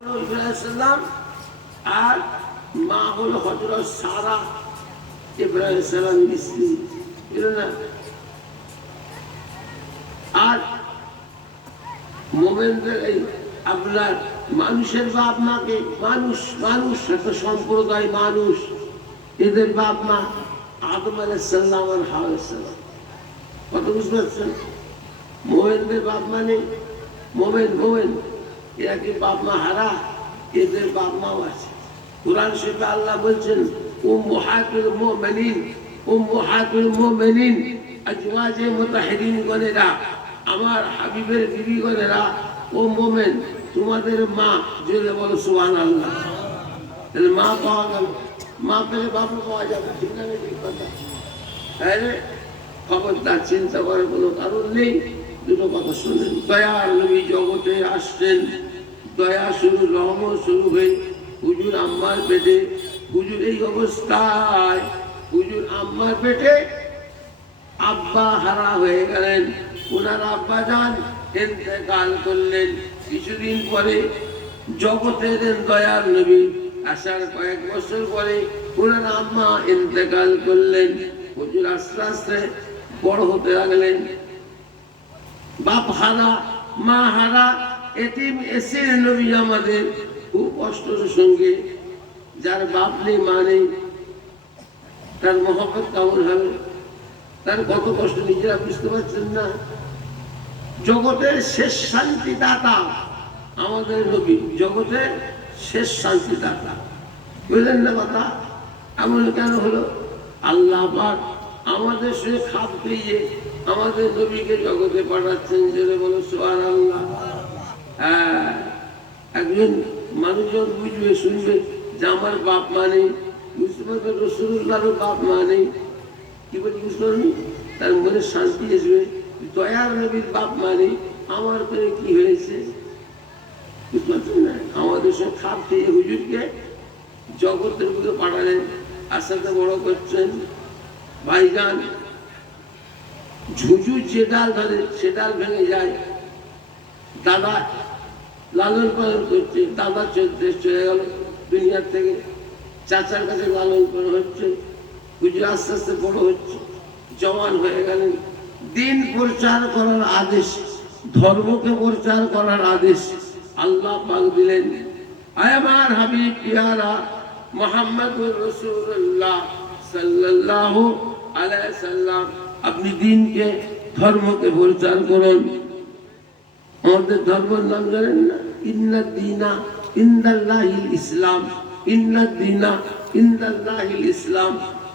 ইব্রাহিম আর মা হলো হযরত সারা ইব্রাহিম সালামের স্ত্রী না। আর মোমেনদের এই আপনার মানুষের বাপ মাকে মানুষ একটা সম্প্রদায় মানুষ, এদের বাপ মা আদম আলাইহিস সালাম আর হাওয়া আলাইহিস সালাম। কত বুঝতে পারছেন? মোমেনদের বাপ মানে মোমেন এরা কি বাপ মা হারা? এদের বাপ মাও আছে। কুরআন শরীফে আল্লাহ বলছেন উম্মাহাতুল মুমিনিন আজওয়াজে মুতাহহিরিন গনেরা, আমার হাবিবের বিবি গনেরা ও মোমেন তোমাদের মা। জোরে বলো সুবহানাল্লাহ। তাহলে মা পাওয়া গেল, মা পেলে বাবা পাওয়া যাবে, ঠিক না? ঠিক কথা। তাহলে খবরদার চিন্তা করার কোনো কারণ নেই। দুটো কথা শুনেন। দয়ার নবী জগতে আসছেন, দয়া শুরু রহমত শুরু হয়ে হুজুর আম্মার পেটে, হুজুর এই অবস্থায় হুজুর আম্মার পেটে আব্বা হারা হয়ে গেলেন। ওনার আব্বা যান ইন্তেকাল করলেন। কিছুদিন পরে জগতের দয়ার নবী আসার কয়েক বছর পরে ওনার আম্মা ইন্তেকাল করলেন। হুজুর আস্তে আস্তে বড় হতে লাগলেন। বাপ হারা, মা হারা, এতিম এসির নবী আমাদের খুব কষ্টের সঙ্গে। যার বাপ নেই মা নেই তার মহব্বত কেমন হবে? তার কত কষ্ট নিজেরা বুঝতে পারছেন না। জগতের শেষ শান্তিদাতা আমাদের নবী, জগতের শেষ শান্তিদাতা। বুঝলেন না কথা? এমন কেন হলো? আল্লাহ পাক আমাদের সঙ্গে খাপ খাইয়ে আমাদের নবীকে জগতে পাঠাচ্ছেন। জোরে বলো সুবহানাল্লাহ। হ্যাঁ, একজন মানুষজন বুঝবে শুনবে যে আমার বাপ মানে, বুঝতে পারবে রাসূলুল্লাহর বাপ মানে কি বলি, বুঝতে পারবি? তার মনে শান্তি আসবে। দয়ার নবীর বাপ মানে আমার করে কি হয়েছে, বুঝতে পারছেন না? আমাদের সঙ্গে খাপ খেয়ে হুজুরকে জগতের বুকে পাঠালেন, আস্তে বড় করছেন। ভাইজান, ঝুঝুর যে ডাল ধরে সে ডাল ভেঙে যায়। দাদা লালন পালন করছে, দাদা চলে গেল দুনিয়ার থেকে, চাচার কাছে লালন পালন হচ্ছে। হুজুর আস্তে আস্তে বড় হচ্ছে, জওয়ান হয়ে গেলেন। দিন প্রচার করার আদেশ, ধর্মকে প্রচার করার আদেশ আল্লাহ পাক দিলেন। আয় আমার হাবিব পিয়ারা মুহাম্মদুর রাসূলুল্লাহ সাল্লাল্লাহু আলাইহি সাল্লাম, আপনি দিনকে ধর্মকে প্রচার করুন। আমাদের ধর্মের নাম জানেন না? ইন্নাদ দীনা ইনদাল্লাহিল ইসলাম। ইন্নাদ দীনা ইনদাল্লাহিল ইসলাম।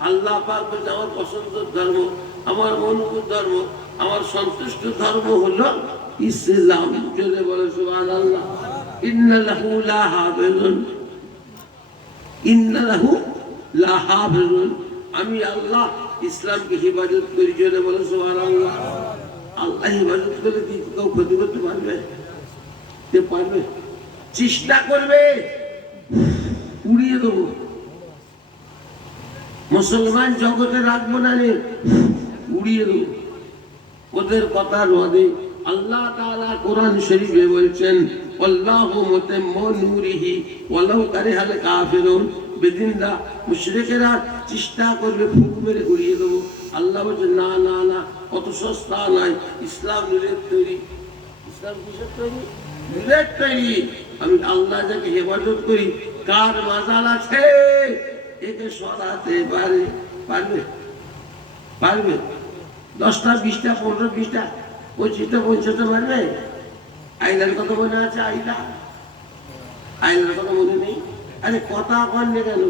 আল্লাহ পাক বলেন আমার পছন্দের ধর্ম, আমার মনোনীত ধর্ম, আমার সন্তুষ্ট ধর্ম হলো ইসলাম। জোরে বলে সুবহানাল্লাহ। ইন্না লাহু লা হাফিজুন, ইন্না লাহু লা হাফিজুন। আমি আল্লাহ ইসলামকে হিফাজত করি। জোরে বলে সুবহানাল্লাহ। আল্লাহ হিফাজত করে কি কেউ ক্ষতি করতে পারবে? কে পারবে? চেষ্টা করবে, উড়িয়ে দেবো। মুসলমান জগতে রাখবো না রে, উড়িয়ে দেবো। ওদের কথা রদে আল্লাহ তাআলা কোরআন শরীফে বলছেন আল্লাহু মুতাম্মু নূরিহি ওয়ালাউ কারিহাল কাফিরুন। বেদিনরা মুশরিকেরা চেষ্টা করবে ফুঁক মেরে উড়িয়ে দেবো। আল্লাহ বলছেন না না না, অত সস্তা নাই। ইসলাম নূরের তৈরি। ইসলাম কিসের তৈরি? নূরের তৈরি। আমি আল্লাহ যাকে হেফাজত করি, কার মাজাল আছে একে সরাতে পারবে? 10টা 20টা 15 20টা 25টা 50টা পারবে? আইলার কথা মনে আছে? আইলার কথা মনে নেই? আরে কথা কন্যা কেন?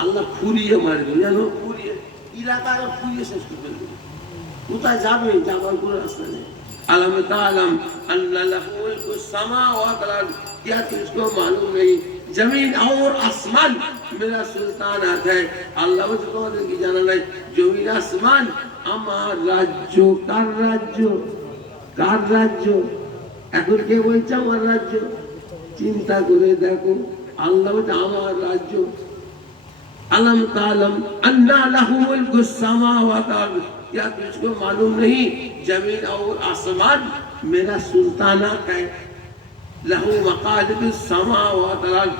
আল্লাহ ফুরিয়ে মারবে, জানো? ফুরিয়ে এলাকায় ফুরিয়ে শেষ করে ফেলবে। কোথায় যাবে? যাবার কোনো রাস্তা নেই। আলম তাআলাম আন্না লাহু মুলকুস সামাওয়াতি ওয়াল আরদ, क्या तुझको मालूम नहीं जमीन और आसमान मेरा सुल्तानात है। আল্লাহ বলছে তোমাদের কি জানা নাই জমিন আসমান আমার রাজ্য। কার রাজ্য? কার রাজ্য? এখন কে বলছে আমার রাজ্য? চিন্তা করে দেখো, আল্লাহ বলছে আমার রাজ্য। আলম তাআলাম আন্না লাহু মুলকুস সামাওয়াতি ওয়াল আরদ, क्या तुझको मालूम नहीं जमीन और आसमान मेरा सुल्तानात है। लहू मकालिदुस समावात वल अर्द।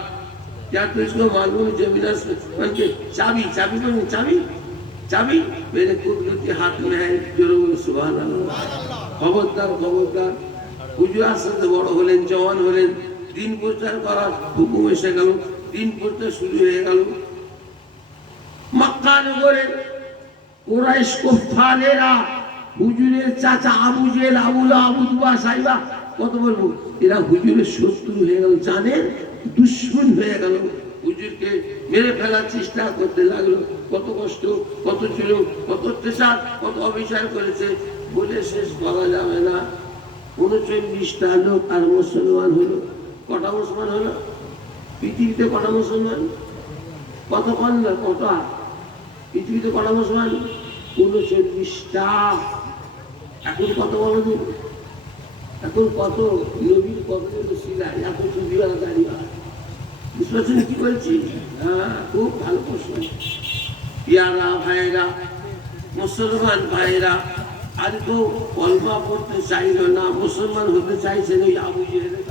क्या तुझको मालूम है जमीन आसमान के चाबी चाबी बोलो चाबी चाबी मेरे कुदरती हाथ में है। जरूर सुभान अल्लाह। खबरदार खबरदार হুজুর আস্তে বড় হলেন জওয়ান হলেন দিন প্রচার করার হুকুম এসে গেল দিন প্রচার শুরু হয়ে গেল। মক্কা নগরে কুরাইশ কুফারেরা হুজুরের চাচা আবু জেল আবুলা আবুদুবা সাইবা কত বলবো এরা হুজুরের শত্রু হয়ে গেল জানেন দুশমন হয়ে গেল। হুজুরকে মেরে ফেলার চেষ্টা করতে লাগলো। কত কষ্ট কত ছিল কত অত্যাচার কত অবিচার করেছে বলে শেষ বলা যাবে না। 39টা লোক আর মুসলমান হলো। কটা মুসলমান হলো পৃথিবীতে? কটা মুসলমান? কত কন না কটা পৃথিবীতে কটা মুসলমান? 39টা। এখন কত বড় দিন? এখন কত নবীর কত শিলা এত ছবিওয়ালা দাঁড়িয়ে বুঝতে পারছেন কি বলছি? হ্যাঁ খুব ভালো প্রশ্ন। ইয়ারা ভাইরা মুসলমান ভাইরা আর তো কলমা পড়তে চাইল না মুসলমান হতে চাইছেন ওই আবু জেহেলের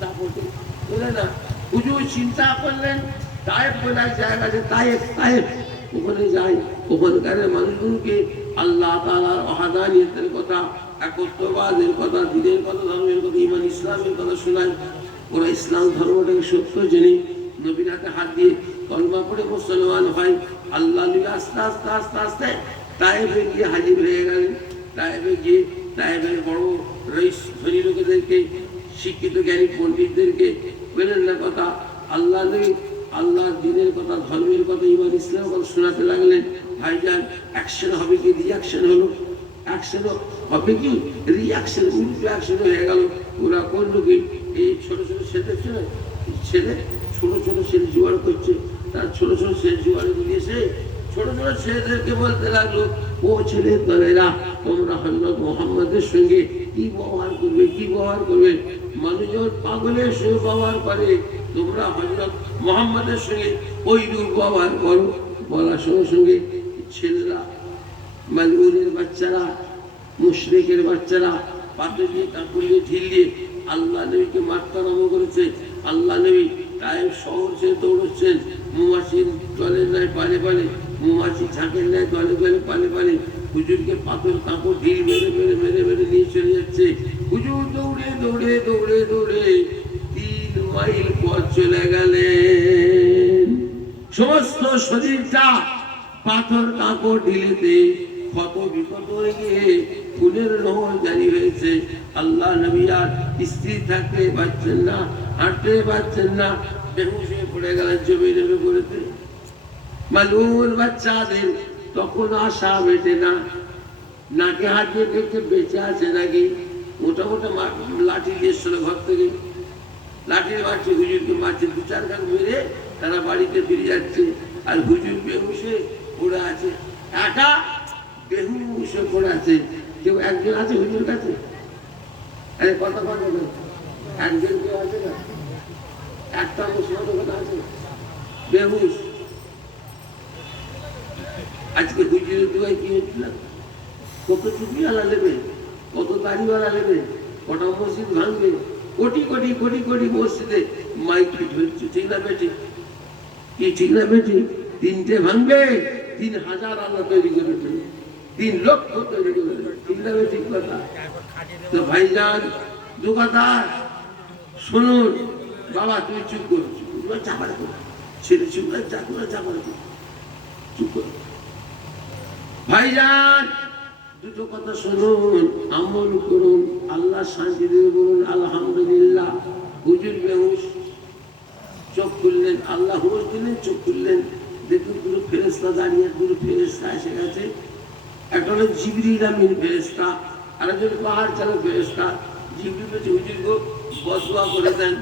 দাপটে বুঝলেন না। হুজুর চিন্তা করলেন তায়েফ বলে এক জায়গা আছে তায়েফ তায়েফ ওখানে যাই ওখানকার মানুষগুলোকে আল্লাহ তাআলার ওয়াহদানিয়তের কথা একত্ববাদের কথা দ্বীনের কথা ধর্মের কথা ঈমান ইসলামের কথা শোনায়। ওরা ইসলাম ধর্মটাকে সত্য জেনে নবীর হাতে হাত দিয়ে কলমা পড়ে মুসলমান হয়। আল্লাহ নবী আস্তে আস্তে আস্তে আস্তে তায়েফে গিয়ে হাজির হয়ে গেলেন। তায়েফে গিয়ে তায়েফের বড় রইস ধনী লোকেদেরকে শিক্ষিত জ্ঞানী পণ্ডিতদেরকে বলেন না কথা আল্লাহ নবী আল্লাহর দ্বীনের কথা ধর্মের কথা ঈমান ইসলামের কথা শোনাতে লাগলেন। ভাইজান অ্যাকশন হবে কি রিঅ্যাকশন হলো? অ্যাকশন হবে কি রিঅ্যাকশন উল্টো অ্যাকশন হয়ে গেল। ওরা করলো কি এই ছোট ছোট ছেলে ছেলে ছোট ছোট ছেলে জোয়ার করছে তার ছোট ছোট ছেলে জোয়ারে দিয়েছে ছোট ছোট ছেলেদেরকে বলতে লাগলো ও ছেলে দলেরা তোমরা হযরত মুহাম্মদের সঙ্গে কি ব্যবহার করবে কি ব্যবহার করবে? মানুষজন পাগলের সঙ্গে ব্যবহার করে তোমরা হযরত মুহাম্মদের সঙ্গে ওই রূপ ব্যবহার করো। বলার সঙ্গে সঙ্গে ছেলেরা মালউনের বাচ্চারা মুশরিকের বাচ্চারা পাথর দিয়ে কাপড় দিয়ে ঢিল দিয়ে আল্লাহ নবীকে মারতে আরম্ভ করেছে। আল্লাহ নবী তায়েফ শহর ছেড়ে দৌড়চ্ছেন। মৌমাছির জলে নেয় পালে পালে মৌমাছি ঝাঁকের নেয় দলে দলে পালে পালে হুজুরকে পাথর কাপড় ঢিল মেরে মেরে মেরে মেরে নিয়ে চলে যাচ্ছে। হুজুর দৌড়ে দৌড়ে দৌড়ে দৌড়ে 3 মাইল পথ চলে গেলেন। সমস্ত শরীরটা পাথর কাপড় ঢিলেতে ক্ষত বিক্ষত হয়ে গিয়ে ফুলের নহর জারি হয়েছে। আল্লাহ নবী আর স্ত্রী থাকতে পারছেন না হাঁটতে পারছেন না বেহুশ হয়ে পড়ে গেলেন জমি নেমে পড়েছে। মালুন বাচ্চাদের তখন আশা মেটে না নাকে হাত দিয়ে দেখছে বেঁচে আছে নাকি। মোটা মোটা লাঠি দিয়ে এসছিল ঘর থেকে লাঠির মারছে হুজুরকে মারছে 2-4 গান মেরে তারা বাড়িতে ফিরে যাচ্ছে। আর হুজুর বেহুশে পড়ে আছে একা বেহুশে পড়ে আছে। কেউ একজন আছে হুজুর কাছে? আরে কথা কথা একজন কেউ আছে না? একটা মুসলমান আছে বেহুশ। আজকে হুজুরের দোয়ায় কি হচ্ছিল? কত টুপিওয়ালা নেবে কত দাড়িওয়ালা নেবে কটা মসজিদ ভাঙবে কোটি কোটি কোটি কোটি মসজিদে মাইক ঝুলছে ঠিক না বেটি? কি ঠিক না বেটি? 3টে ভাঙবে 3000 আল্লাহ তৈরি করে দেবে 3 লক্ষ তৈরি করে দেবে ঠিক না বেটি? কথা তো ভাইজান দোকানদার শুনুন বাবা তুমি চুপ করো চাপারে করো ছেলে চুপ করে চাপারে করো চুপ করো। ভাইজান দুটো কথা শুনুন আমল করুন আল্লাহ শান্তি দেবে বলুন আলহামদুলিল্লাহ। হুজুর বেহুশ চোখ খুললেন আল্লাহ হুশ দিলেন চোখ খুললেন দেখুন দুটো ফেরেশতা দাঁড়িয়ে দুটো ফেরেশতা এসে গেছে। একটা হলো জিবরিল আমিন ফেরেশতা আর একজন পাহাড় চালক ফেরেশতা। জিবরিল বলছে হুজুর গো বদদোয়া করে দেন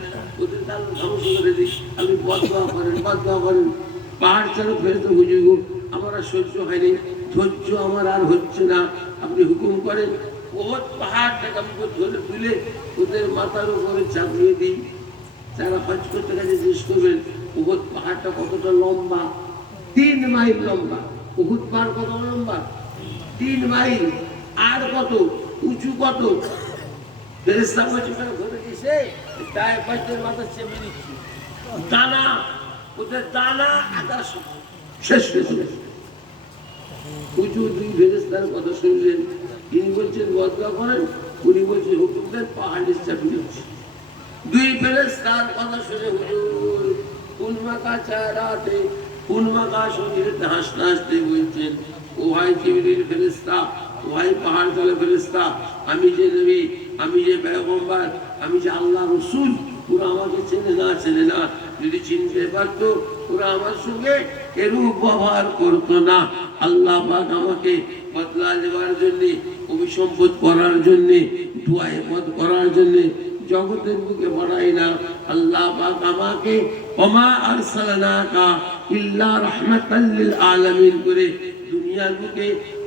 ওদের তার ধ্বংস করে দিই আপনি বদদোয়া করেন। পাহাড় চালক ফেরেশতা হুজুর গো আমার আর সহ্য হয়নি ধৈর্য আমার আর হচ্ছে না আপনি হুকুম করেন। ওহদ পাহাড়টাকে আমি ধরে তুলে ওদের মাথার উপরে চাপিয়ে দিই। যারা হজ করতে গেছে জিজ্ঞেস করবেন ওহদ পাহাড়টা কতটা লম্বা? 3 মাইল লম্বা। ওহদ পাহাড় কত লম্বা? 3 মাইল। আর কত উঁচু কত? ফেরেশতা বলছে ঘরে এসে দায়বাজদের মাথা চেপে দিচ্ছি, দানা ওদের দানা আদা শেষ হয়ে গেছে। হুজুর দুই ফেরেশতার কথা শুনলেন, তিনি বলছেন বদয়া করেন, উনি বলছেন হুকুম দেন, পাহাড়ের চাপে দিচ্ছি। দুই ফেরেশতার কথা শুনে হুজুর কুলমাকা চারাতে কুলমাকা শরীরে হাসতে হাসতে বলছেন, ও ভাই জিবরিল ফেরেশতা, ও ভাই পাহাড় তলে ফেরেশতা, আমি যে নবী, আমি যে পয়গম্বর, আমি যে আল্লাহর রাসূল, ওরা আমাকে চেনে না, যদি চিনতে পারতো ওরা আমার সঙ্গে এরূপ ব্যবহার করতো না। আল্লাহ পাক আমাকে বদলা দেওয়ার জন্য, অভিসম্পদ করার জন্য, দুআয়ে পদ করার জন্য জগতের বুকে বাড়াই না। আল্লাহ পাক আমাকে ওমা আরসালনাকা ইল্লা রাহমাতাল লিল আলামিন করে দুনিয়ার বুকে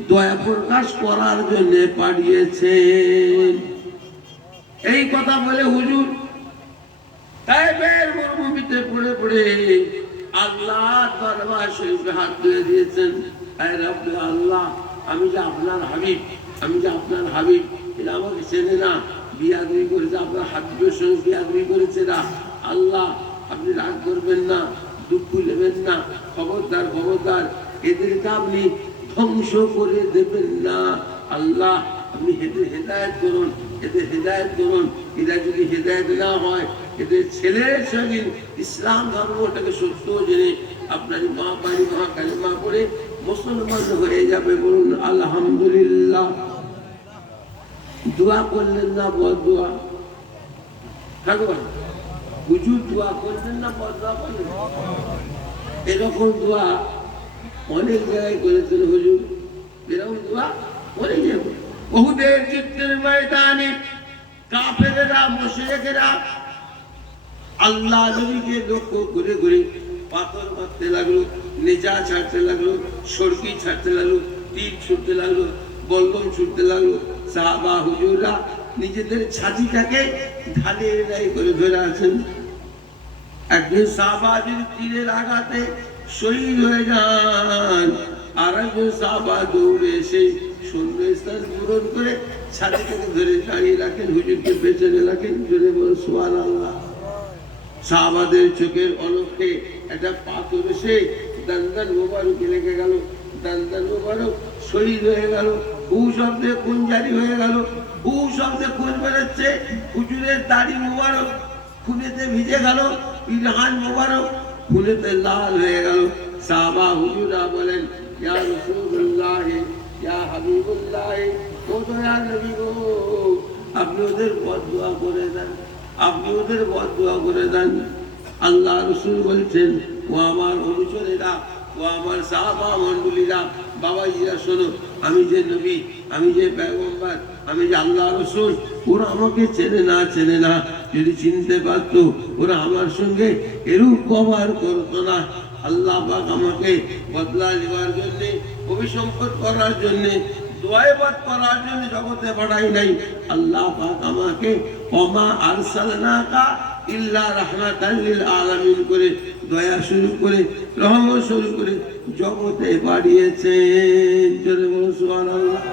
দয়া প্রকাশ করার জন্য পাঠিয়েছেন। এই কথা বলে হুজুর তায়েফের মরুভূমিতে পড়ে পড়ে আল্লাহর দরবার শরীফে হাত তুলে দিয়েছেন। হে রব্বে আল্লাহ, আমি যে আপনার হাবিব, আমি যে আপনার হাবিব, এরা আমাকে চেনে না, বিয়াদবি করেছে, আপনার হাবিবের সঙ্গে বিয়াদবি করেছে না। আল্লাহ আপনি রাগ করবেন না, দুঃখ নেবেন না, খবরদার খবরদার, এদেরকে আপনি ধ্বংস করে দেবেন না। আল্লাহ আপনি এদের হেদায়েত করুন, এদের হেদায়েত করুন। এরা যদি হেদায়েত না হয়, এদের ছেলের সঙ্গে ইসলাম ধর্মটাকে সত্য জেনে আপনার মহাবাণী মহাকালিমা পড়ে মুসলমান হয়ে যাবে। বলুন আলহামদুলিল্লাহ। দোয়া করলেন না বদদোয়া? ভগবান হুজুর দোয়া করলেন না বদদোয়া করলেন? এরকম দোয়া অনেক জায়গায় করেছেন হুজুর, এরকম দোয়া অনেক জায়গায়। উহুদের যুদ্ধের ময়দানে কাফেরেরা মুশরিকেরা আল্লাহ নবীকে লক্ষ্য করে করে পাথর মারতে লাগলো, নেজা ছাড়তে লাগলো, সরকি ছাড়তে লাগলো, তীর ছুটতে লাগলো, বল্লম ছুটতে লাগলো। সাহাবা হুজুররা নিজেদের ছাতিটাকে ঢালে নাই করে ধরে আছেন। একজন সাহাবা যদি তীরের আঘাতে শহীদ হয়ে যান, আর একজন সাহাবা দৌড়ে এসে শূন্যস্থান পূরণ করে ছাতিটাকে ধরে দাঁড়িয়ে রাখেন, হুজুরকে পেছনে রাখেন। জোরে বলুন সুবহানাল্লাহ। সাহাবাদের চোখের অলক্ষে একটা পাথর এসে দান্দান মোবারকে লেগে গেল, দান্দান মোবারক শহীদ হয়ে গেল, হু শব্দে খুন জারি হয়ে গেল, হু শব্দে খুন বেরোচ্ছে, হুজুরের দাড়ি মোবারক খুনেতে ভিজে গেল, ইরহান মোবারক খুনেতে লাল হয়ে গেল। সাহাবা হুজুরা বলেন, ইয়া রাসূলুল্লাহ, ইয়া হাবিবুল্লাহ, ও দয়ার নবী গো, আপনি ওদের বদদোয়া করে দেন, আপনি ওদের বদদোয়া করে দেন। আল্লাহ রাসূল বলছেন, ও আমার অনুচরেরা, ও আমার সাহাবা মণ্ডলীরা, বাবাজিরা শোনো, আমি যে নবী, আমি যে পয়গম্বর, আমি যে আল্লাহ রাসূল, ওরা আমাকে চেনে না, যদি চিনতে পারতো ওরা আমার সঙ্গে এরূপ ব্যবহার করতো না। আল্লাহ পাক আমাকে বদলা নেওয়ার জন্য, অভিসম্পদ করার জন্য, দোয়াবাদ করার জন্য জগতে পাঠাই নাই। আল্লাহ পাক আমাকে ওমা আরসালনাকা ইল্লা রাহমাতাল লিল আলামিন করে দয়া শুরু করে রহমত শুরু করে জগতে পাঠিয়েছেন। জোরে বলুন সুবহানাল্লাহ।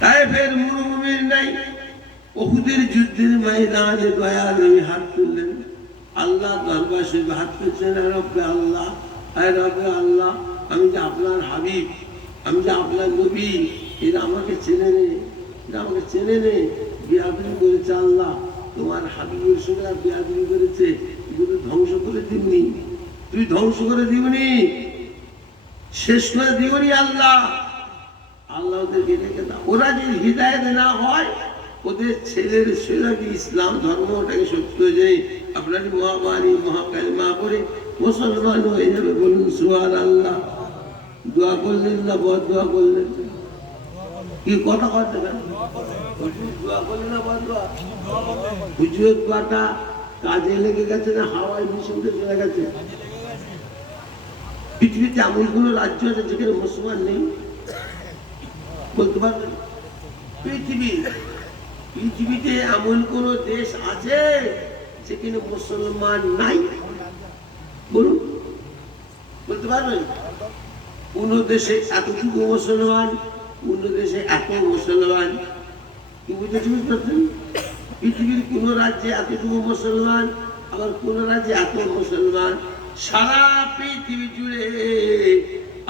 তায়েফের মরুভূমির নাই উহুদের যুদ্ধের ময়দানে দয়া নবী হাত তুললেন, আল্লাহ দরবার শরীফে হাত তুলছেন। রব্বে আল্লাহ, হে রব্বে আল্লাহ, আমি যে আপনার হাবিব, আমি যে আপনার নবী, এরা আমাকে চেনে নে, এরা আমাকে চেনে নে, বিয়াদবি করেছে। আল্লাহ তোমার হাবিবের সঙ্গে বিয়াদবি করেছে, এগুলো ধ্বংস করে দিবনি, তুই ধ্বংস করে দিবনি, শেষ করে দিবনি। আল্লাহ আল্লাহ ওদেরকে রেখে দাও। ওরা যদি হিদায়াত না হয়, ওদের ছেলের ছেলেকে ইসলাম ধর্মটাকে সত্য যে আপনার মহাবাণী মহাকালিমা পড়ে মুসলমান হয়ে যাবে। বলুন সুবহানাল্লাহ। দোয়া করলেন না বদদোয়া করলেন? কি কথা করতে পারেন? দোয়া করলেন না বদদোয়া? হুজুরের দোয়াটা কাজে লেগে গেছে না হাওয়ায় মিশে চলে গেছে? পৃথিবীতে এমন কোন রাজ্য আছে যেখানে মুসলমান নেই? বলতে পারবেন? পৃথিবীতে এমন কোন দেশ আছে যেখানে মুসলমান নাই? বলুন, বলতে পারবেন? কোন দেশে এতটুকু মুসলমান, কোন দেশে এত মুসলমান, কি বুঝতে পারছেন? পৃথিবীর কোন রাজ্যে এতটুকু মুসলমান, আবার কোন রাজ্যে এত মুসলমান, সারা পৃথিবী জুড়ে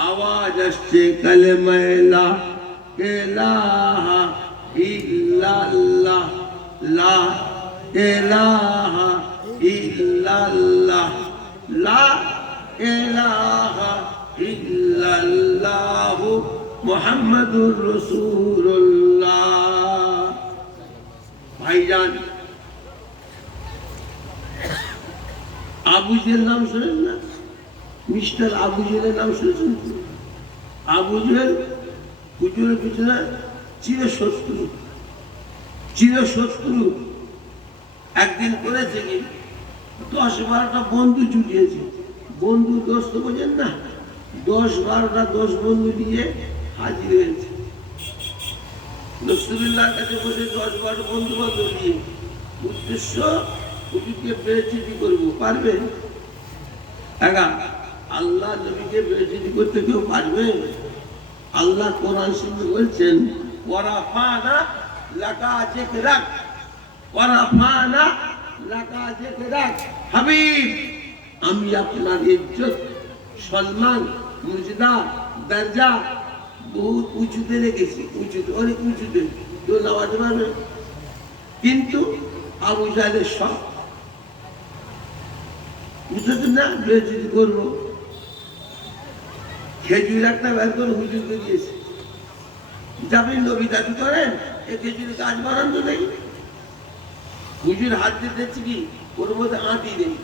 আওয়াজ আসছে কালেমা লা ইলাহা ইল্লাল্লাহ, লা ইলাহা ইল্লাল্লাহ, লা ইলাহা ইল্লাল্লাহ মুহাম্মাদুর রাসূলুল্লাহ। ভাইজান, আবু জেহেল নাম শুনেন না? মিস্টার আবু জেহেলের নাম শুনেছেন? আবু জেহেল হুজুরের পিছনে চিরশত্রু, চিরশত্রু। একদিন করেছে কি 10-12টা বন্ধু জুটিয়েছে। বন্ধু দোস্ত বোঝেন না? 10-12টা 10 বন্ধু নিয়ে হাজির হয়েছে রাসূলুল্লাহর কাছে বসে। 10-12 বন্ধু বান্ধব নিয়ে উদ্দেশ্য হুজুরকে বেইজ্জতি করবো। পারবে? একা আল্লাহ নবীকে বেইজ্জতি করতে কেউ পারবে? আল্লাহ কোরআন শরীফে বলছেন ওয়ারাফানা লাকা যিকরাক, ওয়ারাফানা লাকা যিকরাক। হাবিব, আমি আপনার ইজ্জত, সম্মান, মর্যাদা, দরজা বহুত উঁচুতে রেখেছি। উঁচুতে, অনেক উঁচুতে, কেউ নামাতে পারবে। কিন্তু আবু জাহেলের সব বুঝতে না, বেইজ্জতি করবো। খেজুর একটা বের করে হুজুরকে দিয়েছে। আপনি নবী দাবি করেন, এই খেজুরের গাছ বানান তো নেই। হুজুর হাত দিয়ে দেখছি কি ওর মধ্যে আঁটি নেই।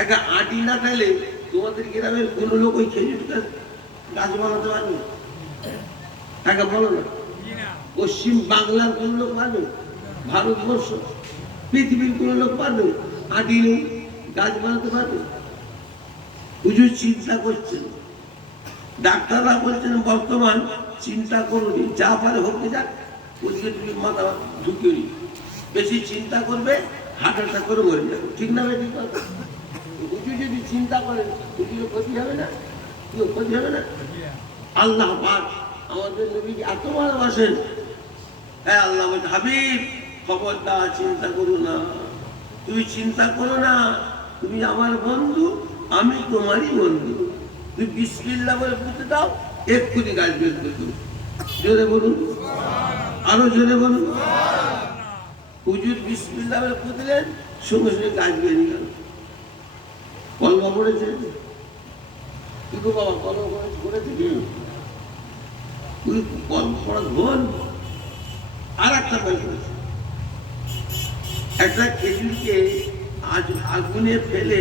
একটা আঁটি না থাকলে তোমাদের গ্রামের কোন লোক ওই খেজুর গাছ বানাতে পারবে? একা বলো না। পশ্চিম বাংলার কোন লোক পারবে? ভারতবর্ষ, পৃথিবীর কোন লোক পারবে? আঁটি নেই, গাছ বানাতে পারবে? হুজুর চিন্তা করছেন। ডাক্তাররা বলছেন বর্তমান চিন্তা করুন, যা পারে হোক যাক, ওদিকে তুমি মাথা ঢুকিয়ে নি। বেশি চিন্তা করবে হার্ট অ্যাটাক করে মরে যাবে। ঠিক না? বেশি কথা। হুজুর যদি চিন্তা করেন হুজুরের ক্ষতি হবে না? কেউ ক্ষতি হবে না? আল্লাহ পাক আমাদের নবীকে এত ভালোবাসেন। হ্যাঁ, আল্লাহ বলছে হাবিব খবরদার চিন্তা করো না, তুমি চিন্তা করো না, তুমি আমার বন্ধু, আমি তোমারই বন্ধু। তুই বিসমিল্লাহ বলে পুঁতে দাও, এক্ষুনি গাছ বের করে দেবো। জোরে বলুন, আরো জোরে বলুন। হুজুর বিসমিল্লাহ বলে পুঁতলেন, সঙ্গে সঙ্গে গাছ বেরিয়ে গেল। কলমা পড়েছে কি গো বাবা? কলমা পড়েছে কি? কলমা পড়া ধন। আর একটা বের করেছে, একটা খেজুরকে আজ আগুনে ফেলে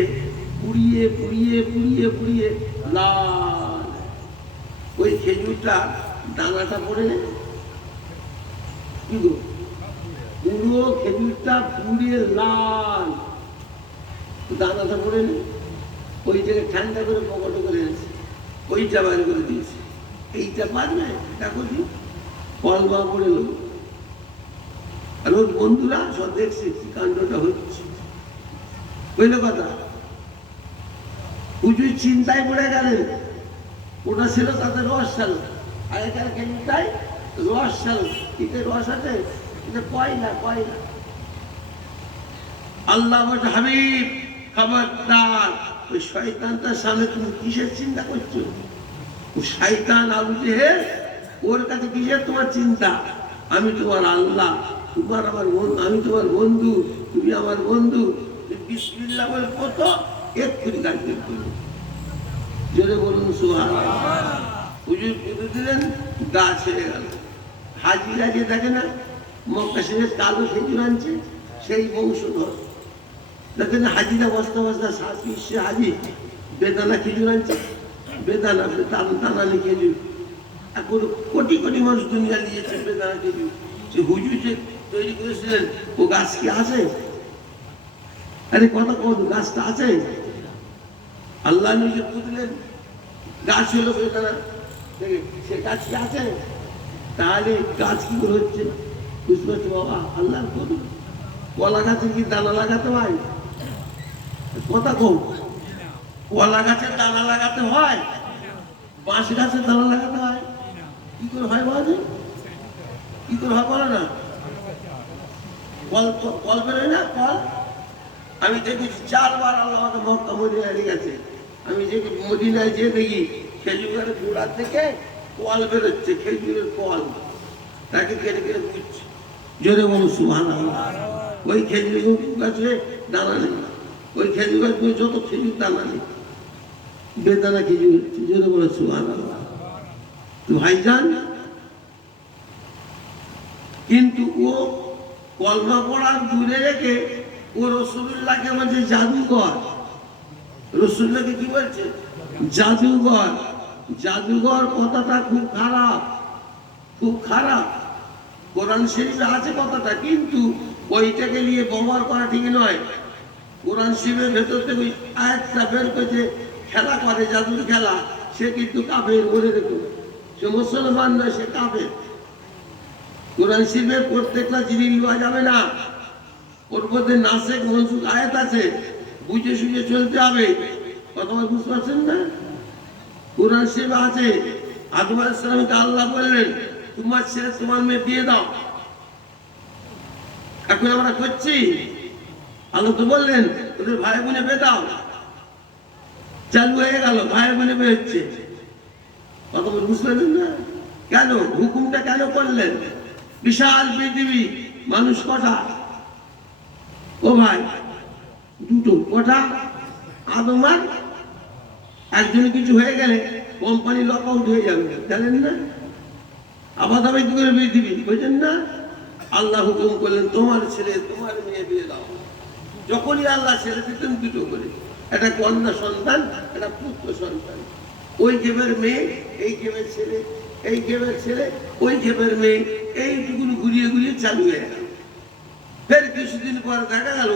পুড়িয়ে পুড়িয়ে পুড়িয়ে পুড়িয়ে লাল, ওই খেজুরটা দানাটা পড়ে কি গো, পুরো খেজুরটা পুড়িয়ে লাল, দানাটা পড়ে ওই জায়গায় ঠান্ডা করে পকেটে করে এনেছে, ওইটা বার করে দিয়েছে। এইটা পারবে? দেখো কি কলমা পড়ে লোক। আর ওর বন্ধুরা সব দেখছে কি কাণ্ডটা হচ্ছে। বুঝলো কথা? হুজুর চিন্তায় পড়ে গেলেন। ওটা ছিল তাতে রস চালু, আগেকার খেজুরটাই রস চালু। এতে রস আছে, এটা কয়লা, কয়লা। আল্লাহ বলছে হাবিব খবরদার, ওই শয়তানটার সামনে তুমি কিসের চিন্তা করছো? ও শয়তান আবু জেহেল, ওর কাছে কিসের তোমার চিন্তা? আমি তোমার আল্লাহ, তোমার আমার বন্ধু, আমি তোমার বন্ধু, তুমি আমার বন্ধু। বিসমিল্লাহ বলে কত এক্ষুনি গাছ বের করবে। জোরে বলুন সুবহানাল্লাহ। হুজুর পুঁতে দিলেন, গাছ হয়ে গেল। হাজিরা যে দেখে না মক্কা শরীফের কালো খেজুর আনছে, সেই বংশধর। দেখেন হাজিরা বস্তা বস্তা বিশ্বে হাজি বেদানা খেজুর আনছে, বেদানা দানালি খেজুর। এখন কোটি কোটি মানুষ দুনিয়া দিয়েছে বেদানা খেজুর। সে হুজুর যে তৈরি করেছিলেন, ও গাছ কি আছে? আরে কথা কত, গাছটা আছে? আল্লাহ নিজে পুঁতলেন, গাছ হলো বেদানা। সে গাছ কি আছে? তাহলে গাছ কি করে হচ্ছে? বুঝতে পারছো বাবা? আল্লাহর কদম। কলা গাছে কি দানা লাগাতে হয়? কথা কম। কলা গাছে দানা লাগাতে হয়? বাঁশ গাছে দানা লাগাতে হয়? কি করে হয় বাবা? কি করে হয় বলো না? কল কল বেরোয় না কল। আমি দেখেছি 4 বার আল্লাহ আমাকে মক্কা মদিনায় নিয়ে গেছে। আমি যে মদিনায় যেয়ে দেখি খেজুরের গোড়া থেকে কল বেরোচ্ছে, খেজুরের কল, তাকে কেটে কেটে বুঝছে। জোরে বলো সুবহানাল্লাহ। ওই খেজুর গাছে দানা নেই, ওই খেজুর গাছগুলো যত খেজুর দানা নেই, বেদানা খেজুর হচ্ছে। জোরে বলো সুবহানাল্লাহ। তো ভাইজান, কিন্তু ও কলমা পড়ার দূরে রেখে ও রাসূলুল্লাহকে বলছে জাদুঘর। রাসূলুল্লাহকে কি বলছে? জাদুঘর। জাদুঘর কথাটা খুব খারাপ, খুব খারাপ। কোরআন শরীফে আছে কথাটা, কিন্তু ওইটাকে নিয়ে ব্যবহার করা ঠিক নয়। কোরআন শরীফের ভেতর থেকে ওই আয়াতটা বের করেছে, খেলা করে জাদুর খেলা, সে কিন্তু কাফের। বলে রেখো, সে মুসলমান নয়, সে কাফের। কোরআন শরীফের প্রত্যেকটা জিনিস নেওয়া যাবে না। ওর মধ্যে নাসেক মনসুখ আয়াত আছে, বুঝে সুঝে চলতে হবে। কথা বুঝতে পারছেন না? কোরআন শরীফে আছে আদম আলাইহিস সালামকে আল্লাহ বললেন তোমার ছেলে তোমার মেয়ে বিয়ে দাও। এখন আমরা করছি, আল্লাহ তো বললেন তোদের ভাই বোনে বিয়ে দাও, চালু হয়ে গেল, ভাই বোনে বিয়ে হচ্ছে। কথা বুঝতে পারলেন না? কেন হুকুমটা কেন করলেন? বিশাল পৃথিবী, মানুষ কটা? ও ভাই, দুটো। কটা? আদম আর একজনে কিছু হয়ে গেলে কোম্পানি লক আউট হয়ে যাবে, জানেন না? আবাদাবাই করে পৃথিবী, বুঝলেন না? আল্লাহ হুকুম করলেন তোমার ছেলে তোমার মেয়ে বিয়ে দাও। যখনই আল্লাহ ছেলে দিতেন দুটো করে, একটা কন্যা সন্তান, একটা পুত্র সন্তান। ওই ঘেবের মেয়ে, এই ঘেবের ছেলে, এই ঘেবের ছেলে, ওই ঘেবের মেয়ে, এইটুকুনি ঘুরিয়ে ঘুরিয়ে চালু হয়ে গেল। ফের কিছুদিন পর দেখা গেল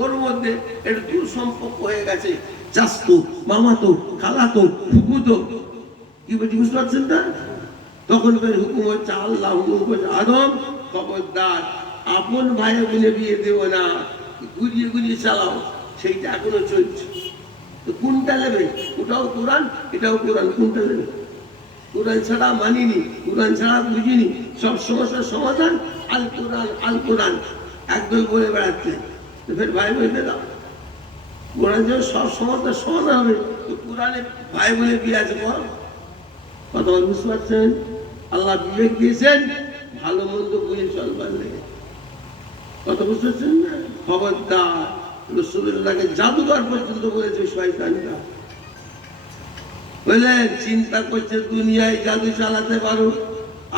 ওর মধ্যে একটা দূর সম্পর্ক হয়ে গেছে, চাচতো, মামাতো, খালাতো, ফুফুতো। কি বলছি বুঝতে পারছেন না? তখন ফের হুকুম হচ্ছে, আল্লাহ হুকুম করছে আদম খবরদার আপন ভাই বোনে বিয়ে দেবো না, ঘুরিয়ে ঘুরিয়ে চালাও। সেইটা এখনো চলছে। তো কোনটা নেবে? ওটাও কোরআন, এটাও কোরআন, কোনটা নেবে? কোরআন ছাড়া মানিনি, কোরআন ছাড়া বুঝিনি, সব সমস্যার সমাধান আল কোরআন, আল কোরআন একদম বলে বেড়াচ্ছে। তো ফের ভাই বোনে দাও। কোরআন যখন সব সমস্যার সমাধান হবে, তো কোরআনে ভাই বোনে বিয়ে আছে বল। কথা বুঝতে পারছেন? আল্লাহ বিবেক দিয়েছেন ভালো মন্দ বুঝে চলবার লেগে। কথা বুঝতে পারছেন না? খবরদার, রাসূলুল্লাহকে জাদুঘর পর্যন্ত বলেছে শয়তানরা। বললেন চিন্তা করছে দুনিয়ায় জাদু চালাতে পারো,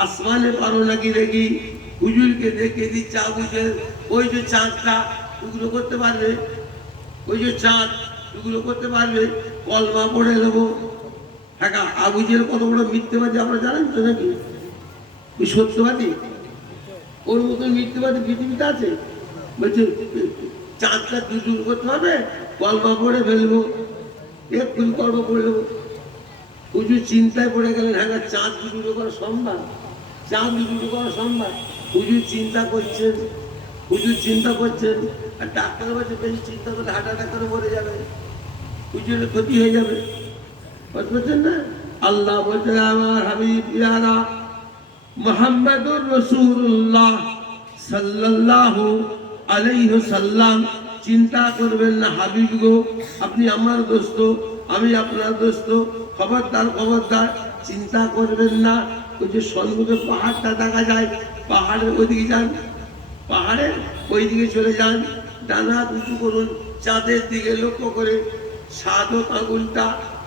আসমানে পারো নাকি দেখি। হুজুরকে দেখে দিচ্ছে আবুজের, ওই যে চাঁদটা টুকরো করতে পারবে, ওই যে চাঁদ টুকরো করতে পারবে, কলমা পড়ে নেবো। হ্যাঁ, আবুজের কত বড় মিথ্যেবাদী আপনারা জানেন তো নাকি? ওই সত্যবাদী, ওর মতো মিথ্যেবাদী পৃথিবীতে আছে। বলছে চাঁদটা দূর করতে হবে, কলমা পড়ে ফেলবো, এক্ষুনি কলমা পড়ে নেবো। হুজুর চিন্তায় পড়ে গেলেন, হ্যাঁ চাঁদ দুটো করা সম্ভব, চাঁদ দুটো করা সম্ভব। হুজুর চিন্তা করছেন, হুজুর চিন্তা করছেন, আর ডাক্তার বলছে বেশি চিন্তা করে হার্ট অ্যাটাক করে মরে যাবে, হুজুরের ক্ষতি হয়ে যাবে। বুঝতে না? আল্লাহ বলছেন আমার হাবিব ইয়ারা মুহাম্মাদুর রাসূলুল্লাহ সাল্লাল্লাহু আলাইহি ওয়াসাল্লাম, চিন্তা করবেন না হাবিব গো, আপনি আমার দোস্ত, আমি আপনার দোস্ত। খবরদার খবরদার, চিন্তা করবেন না। ওই যে সম্মুখে পাহাড়টা দেখা যায়, পাহাড়ের ওইদিকে যান, পাহাড়ের ওইদিকে চলে যান, ডানা উঁচু করুন, চাঁদের দিকে লক্ষ্য করে সাধক আঙুলটা,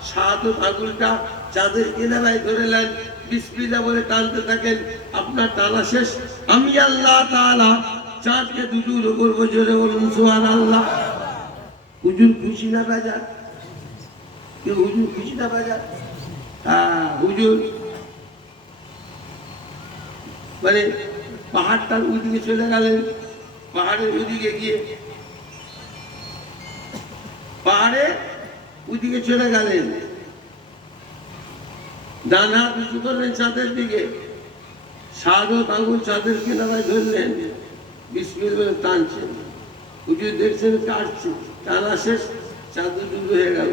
সাধক আঙুলটা চাঁদের কিনারায় ধরে নেন, বিসমিল্লাহ বলে টানতে থাকেন। আপনার টানা শেষ, আমি আল্লাহ তাআলা চাঁদকে দুটুকরো করবো। জোরে বলুন সুবহানাল্লাহ। হুজুর খুশি না বাজার? কেউ হুজুর খুশি না বাজার? হ্যাঁ, হুজুর মানে পাহাড়টার ওইদিকে চলে গেলেন, পাহাড়ের ওইদিকে গিয়ে পাহাড়ে ওইদিকে চলে গেলেন, ডান হাত উঁচু করলেন চাঁদের দিকে, সাধক আঙুল চাঁদের কিনারায় ধরলেন, বিসমিল্লাহ টানছেন। হুজুর দেখছেন কাটছে, টানা শেষ, চাঁদ দুটো হয়ে গেল।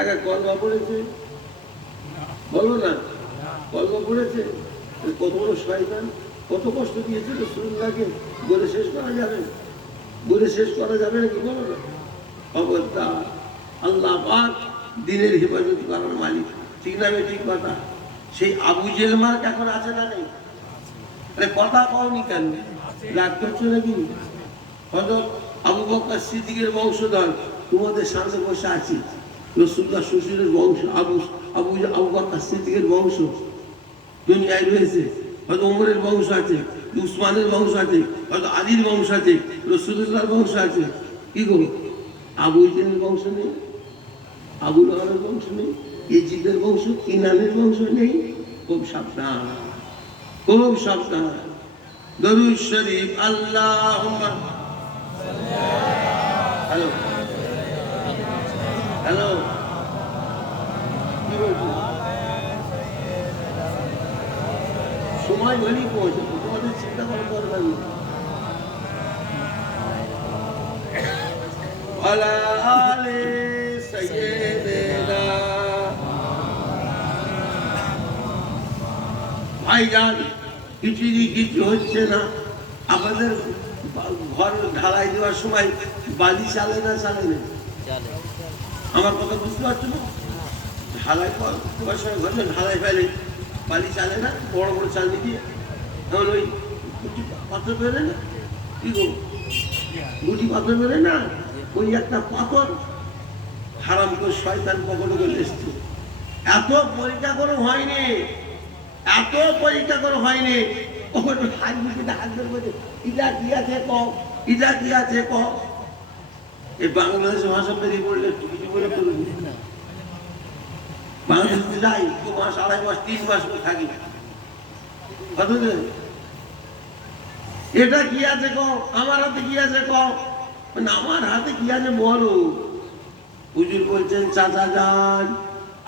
একা কলমা পড়েছে, বলো না কলমা পড়েছে। কত বড় শয়তান, কত কষ্ট দিয়েছে রাসূলুল্লাহকে, বলে শেষ করা যাবে না, বলে শেষ করা যাবে নাকি বলো না? খবরদার, আল্লাহ পাক দিনের হেফাজত করার মালিক, ঠিক না? ঠিক কথা। সেই আবু জেহেল মার্ক এখন আছে না নেই? আরে কথা পাওনি কেন? রাগ করছো নাকি? হযরত আবু বকর সিদ্দিকের বংশধর তোমাদের সামনে বসে আছি, রাসূলুল্লাহ শ্বশুরের বংশ, আবু বকর সিদ্দিকের বংশ দুনিয়ায় রয়েছে। হয়তো ওমরের বংশ আছে, উসমানের বংশ আছে, হয়তো আলীর বংশ আছে, রাসূলুল্লাহর বংশ আছে। কি গো, আবু জেহেলের বংশ নেই? আবু লাহাবের বংশ নেই? ইজিদের বংশ, কিনানের বংশ নেই? খুব সাবধান, খুব সাবধান। দরুদ শরীফ আল্লাহুম্মা। হ্যালো হ্যালো, কি বলছো? সময় হলেই পৌঁছাবো, তোমাদের চিন্তা করার দরকার নেই। আলা আলে সাইয়্যিদিনা। ভাইজান, কিছুই কিছু হচ্ছে না। আমাদের ঘর ঢালাই দেওয়ার সময় বালি চালে না, চালে না? আমার কথা বুঝতে পারছো না? ঢালাই দেওয়ার সময় ঘরে ঢালাই ফেলে, বালি চালে না? বড় বড় চালনি দিয়ে তখন ওই গুটি পাথর বেরোয় না? কি গো, গুটি পাথর বেরোয় না? ওই একটা পাথর হারাম করে শয়তান পকেটে করে এসছে। এত পরীক্ষা করে হয়নি, এত পরীক্ষা করে হয়নি। ওখানে হাত বুঝিতে হাত ধরে বলছে, ইটা কি আছে ক, ইটা কি আছে ক। এই বাংলাদেশের ভাষা বেরিয়ে পড়লে একটু কিছু বলে করবি না। বাংলাদেশে যাই 2 মাস, 2.5 মাস, 3 মাস করে থাকি। এটা কি আছে ক, আমার হাতে কি আছে ক। আমার হাতে কি আছে বলো। হুজুর বলছেন, চাচা যান,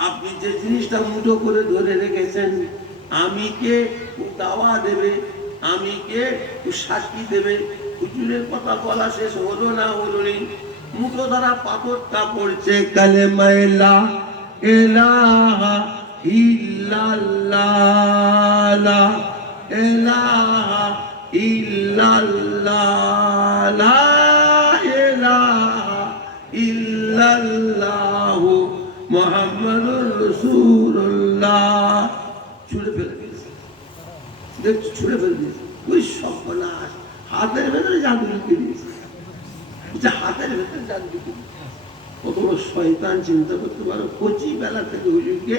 আপনি যে জিনিসটা মুঠো করে ধরে রেখেছেন, আমি কে দাওয়া দেবে, আমি কে সাক্ষী দেবে। হুজুরের কথা বলা শেষ হলো না, হলো নি, মুঠো ধরা পাথরটা পড়ছে কালেমা লা ইলাহা ইল্লাল্লাহ, লা ইলাহা ইল্লাল্লাহ, লা ইলাহা ইল্লাল্লাহু মুহাম্মাদুর রাসূলুল্লাহ। ছুড়ে ফেলে দিয়েছে, দেখছি ছুড়ে ফেলে দিয়েছে। ওই সর্বনাশ, হাতের ভেতরে জাদু ঢুকিয়ে দিয়েছে। হাতের ভেতরে জাদু ঢুকিয়ে দিয়েছে। কত বড় শয়তান, চিন্তা করতে পারো। কচি বেলা থেকে হুজুরকে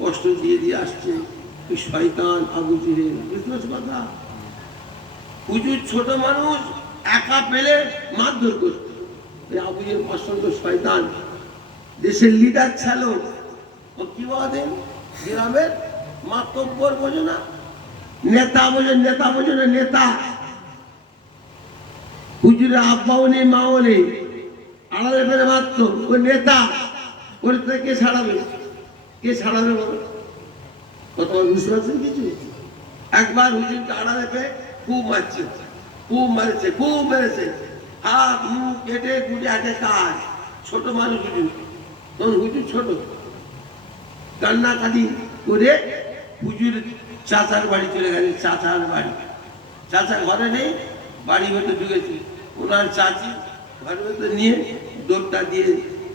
কষ্ট দিয়ে দিয়ে আসছে ওই শয়তান আবু জেহেল। বুঝতে পারছো কথা? হুজুর ছোট মানুষ, একা পেলে মারধর করত। আবু জেহেল পছন্দ শয়তান, দেশের লিডার ছিল। ও কি বলে, গ্রামের মাতব্বর বোঝো না, নেতা বোঝো, নেতা বোঝো না, নেতা। হুজুরের আব্বাও নেই, মাও নেই, আড়ালে ফেলে মারতো। ও নেতা, ওর থেকে কে ছাড়াবে? কে ছাড়াবে বলো? কত বুঝতে পারছেন কিছু? একবার হুজুরকে আড়ালে পেয়ে খুব মারছে, খুব মারছে, খুব মেরেছে। হাত মুখ কেটে কুটে আটে কাজ। ছোট মানুষ হুজুর, তখন হুজুর ছোট, কান্নাকাটি করে হুজুর চাচার বাড়ি চলে গেছে। চাচার বাড়ি, চাচা ঘরে নেই, বাড়ি ভেতরে ঢুকেছে। ওনার চাচি ঘরের ভেতরে নিয়ে দোরটা দিয়ে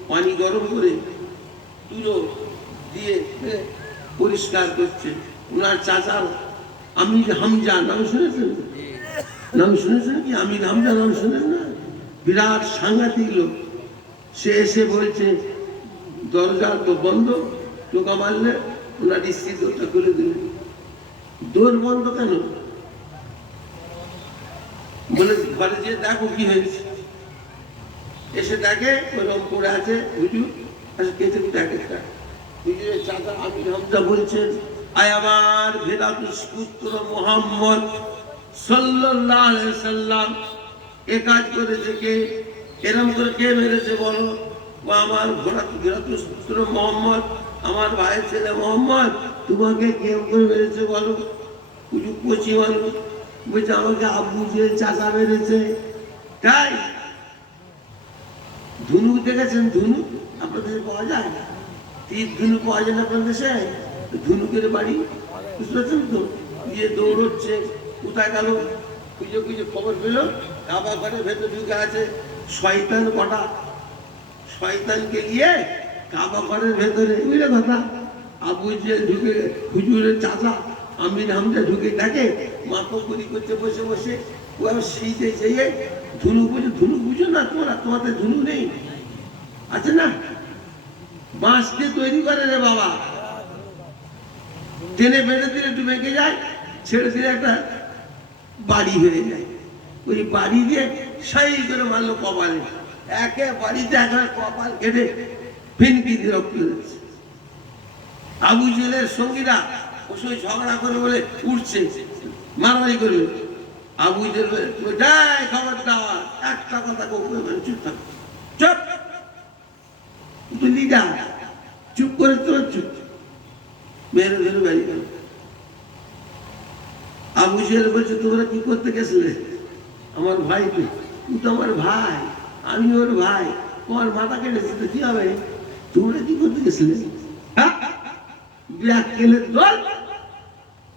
পানি গরম করে তুলো দিয়ে পরিষ্কার করছে। ওনার চাচা আমির হামজা, নাম শুনেছেন? নাম শুনেছেন কি? আমির হামজা নাম শুনেছেন না? বিরাট সাংঘাতিক লোক। সে এসে বলছে, দরজা তো বন্ধ, টোকা মারলে ওনার স্ত্রী দরজা খুলে দিলেন। দোর বন্ধ কেন? বলে ঘরে যেয়ে দেখো কি হয়েছে। এসে দেখে ওরকম পড়ে আছে হুজুর, কেটে দেখে। হুজুরের চাচা আমির হামজা বলছেন, আয় আমার ভেরাতুস পুত্র মুহাম্মদ সাল্লাল্লাহু আলাইহি সাল্লাম, এ কাজ করেছে কে? এরকম করে কে মেরেছে বলো? ও আমার ভেরাতুস পুত্র মুহাম্মদ, আমার ভাইয়ের ছেলে মুহাম্মদ, তোমাকে কেউ করে মেরেছে বলো? হুজুর কচি মানুষ বলছে, আমাকে আবু জেহেল চাচা মেরেছে। তাই ধনুক দেখেছেন? ধনুক আপনাদের দেশে পাওয়া যায় না, তীর ধনুক পাওয়া যায় না আপনার দেশে। ধনুকের বাড়ি, বুঝতে পারছেন তো? দিয়ে দৌড়চ্ছে, কোথায় গেল খুঁজে খুঁজে খবর পেল কাবা ঘরের ভেতর ঢুকে আছে শয়তান কটা শয়তানকে নিয়ে কাবা ঘরের ভেতরে বুঝলে কথা আবু জেহেল ঢুকে হুজুরের চাচা আমির হামজা ঢুকে দেখে মাতব্বরি করছে বসে বসে ও শীতে যেয়ে ধুনু বুঝো না তোমাদের ধুনু নেই আছে না বাঁশ দিয়ে তৈরি করে রে বাবা টেনে বেঁধে দিলে একটু বেঁকে যায় ছেড়ে দিলে একটা বাড়ি হয়ে যায় ওই বাড়ি দিয়ে সাই করে মারলো কপালে একে বাড়িতে একবার কপাল কেটে ফিনকি দিয়ে রক্ত দিচ্ছে আবু জেহেলের সঙ্গীরা ওই ঝগড়া করে বলে উঠছে মারামারি করবে আবু জেহেল যায় খবর দেওয়া একটা কথা চুপ থাক চুপ তুই যা চুপ করে তোর চুপ মেরে ধরে বাড়ি গেল আবু জেহেল বলছে তোমরা কি করতে গেছিলে আমার ভাই তুই তো আমার ভাই আমি ওর ভাই তোমার মাথা কেটেছে তো কি হবে তোমরা কি করতে গেছিলে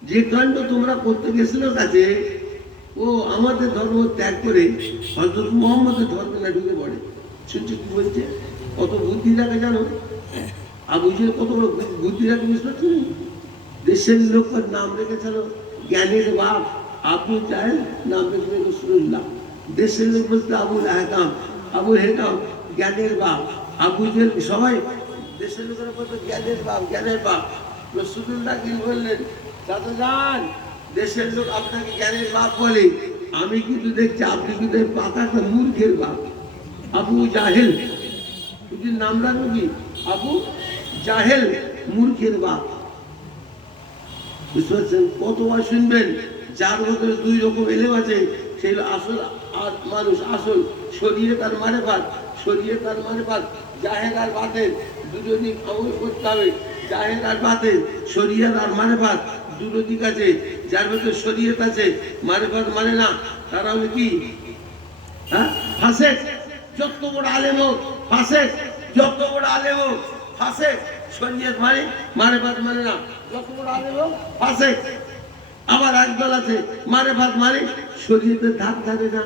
যে কাণ্ড তোমরা করতে গেছিল কাছে ও আমাদের ধর্ম ত্যাগ করে হযরত মুহাম্মদের ধর্মে না ঢুকে পড়ে শুনছি কি বলছে কত বুদ্ধি রাখে জানো আবু জেহেল কত বড় বুদ্ধি রাখে বুঝতে পারছো দেশের লোকের নাম রেখেছিল জ্ঞানের বাপ আবু জাহেল নাম রেখেছিল রাসূলুল্লাহ দেশের লোক বলতে আবু হেকাম জ্ঞানের বাপ আবু জেহেল সবাই দেশের লোকের বলতো জ্ঞানের বাপ রাসূলুল্লাহ কি বললেন চাচা যান দেশের লোক আপনাকে জ্ঞানের বাপ বলে আমি কিন্তু দেখছি আপনি কিন্তু পাকাটা মূর্খের বাপ আবু জাহেল যদি নাম রাখবো কি আবু জাহেল মূর্খের বাপ বুঝতে পারছেন কতবার শুনবেন যার মধ্যে দুই রকম এলেম আছে সেই আসল মানুষ আসল শরীরে তার মারেফাত জাহের আর বাতেন দুটো দিক আমল করতে হবে জাহের আর বাতেন শরীয়ত আর মারেফাত দুটো দিক আছে যার মধ্যে শরীয়ত আছে মারেফাত মানে না তারা হলো কি হ্যাঁ ফাসেক যত বড় আলেম হোক ফাসেক যত বড় আলেম হোক ফাসেক শরীয়ত মানে মারেফাত মানে না যত বড় আলেম হোক ফাসেক আবার একদল আছে মারেফাত মানে শরীয়তের ধার ধারে না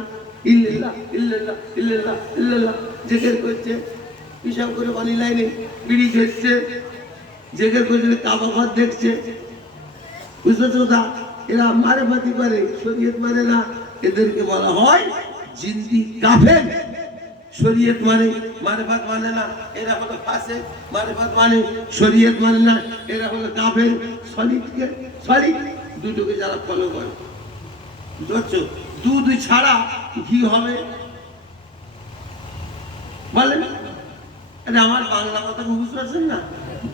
ইল্লাল্লাহ ইল্লাল্লাহ ইল্লাল্লাহ ইল্লাল্লাহ জিকির করছে হিসাব করে পানি লাইনে বিড়ি খেচ্ছে জিকির করছে কাবা ঘর দেখছে বুঝতে কথা এরা মারেফাতি করে শরীয়ত মানে না এদেরকে বলা হয় জিন্দি কাফের শরীয়ত মানে মারেফাত মানে না এরা হলো ফাসিক মারেফাত মানে শরীয়ত মানে না এরা হলো কাফের সলিড দুটোকে যারা ফলো করে বুঝছো দুধ ছাড়া ঘি হবে বলেন এটা আমার বাংলা কথা বুঝতে পারছেন না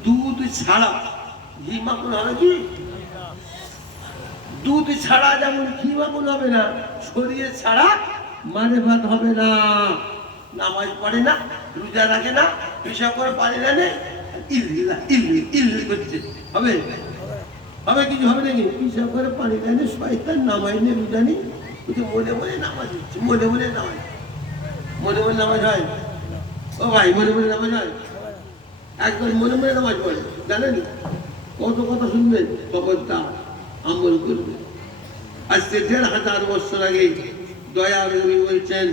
দুধ ছাড়া ঘি মাখন হবে কি দুধ ছাড়া যেমন ঘি মাখন হবে না শরীর ছাড়া মারেফাত হবে না নামাজ পড়ে না রোজা রাখে না পেশা করে পারে না ইল্লি করছে হবে হবে কিছু হবে নাকি পেশা করে পানি দেয় না শয়তান নামাজ নেই রোজা নেই মনে মনে নামাজ হচ্ছে মনে মনে নামাজ হয় ও ভাই মনে মনে নামাজ হয় একদম মনে মনে নামাজ পড়ে জানেন কত কথা শুনবেন খবরটা আমল করবে আজকে ১,৫০০ বছর আগে দয়ার নবী বলছেন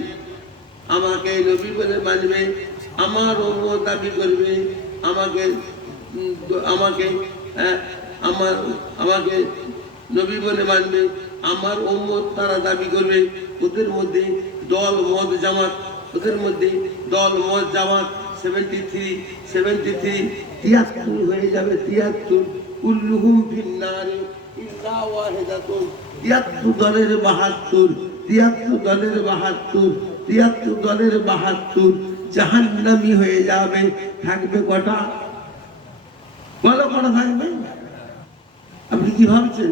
আমাকে নবী বলে মানবে আমার উম্মত দাবি করবে আমাকে নবী বলে মানবে আমার উম্মত তারা দাবি করবে ওদের মধ্যে দল মত জামাত 73 হয়ে যাবে 73 কুল্লুহুম ফিন্নারি ইল্লা ওয়াহিদাতুন 73 দলের 72 জাহান্নামী হয়ে যাবে থাকবে কটা বলো কটা থাকবে আপনি কি ভাবছেন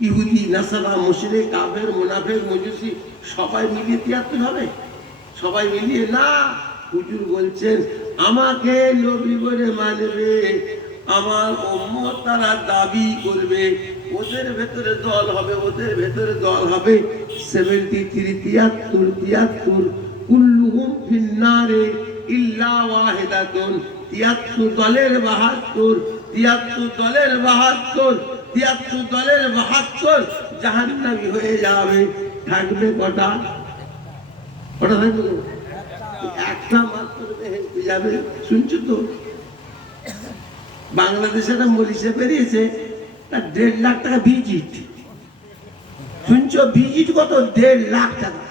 ইহুদি নাসারা মুশরিক কাফের মুনাফিক মজুসি সবাই মিলিয়ে 73 হবে সবাই মিলিয়ে না হুজুর বলছেন আমাকে নবী বলে মানবে আমার উম্মত তারা দাবি করবে ওদের ভেতরে দল হবে 73 কুল্লুহুম ফিন্নারে ইল্লা ওয়াহিদাতুন 73 দলের 72 জাহান্নামী হয়ে যাবে, থাকবে কটা? কটা থাকবে? একটা মাত্র বেহেশতে যাবে। শুনছো তো? বাংলাদেশে একটা মরিচে বেরিয়েছে, তার 1.5 লাখ টাকা ভিজিট। শুনছো ভিজিট কত? 1.5 লাখ টাকা।